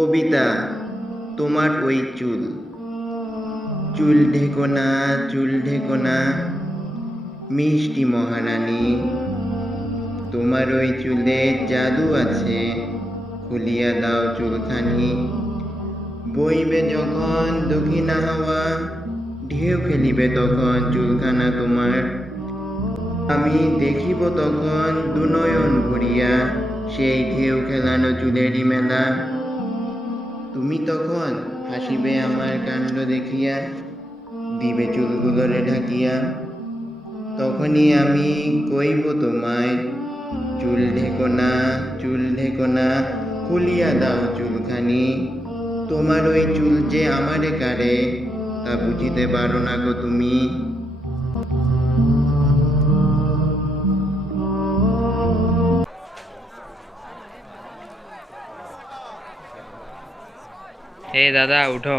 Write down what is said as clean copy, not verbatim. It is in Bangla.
কবিতা তোমার ওই চুল, চুল ঢেকো না, চুল ঢেকো না, মিষ্টি মহারানী, তোমার ওই চুলে জাদু আছে, খুলিয়া দাও চুলখানি। বইবে যখন দক্ষিণা হাওয়া, ঢেউ খেলিবে তখন চুলখানা তোমার। আমি দেখিব তখন দুনয়ন ভরিয়া, সেই ঢেউ খেলানো চুলেরই মেলা। তুমি তখন হাসিবে আমার কাণ্ড দেখিয়া, দিবে চুলগুলোরে ঢাকিয়া। তখনই আমি কইব তোমায়, চুল ঢেকো না, চুল ঢেকো না, খুলিয়া দাও চুলখানি। তোমার ওই চুল যে আমারে কাড়ে, তা বুঝিতে পারো না গো তুমি। দাদা উঠো।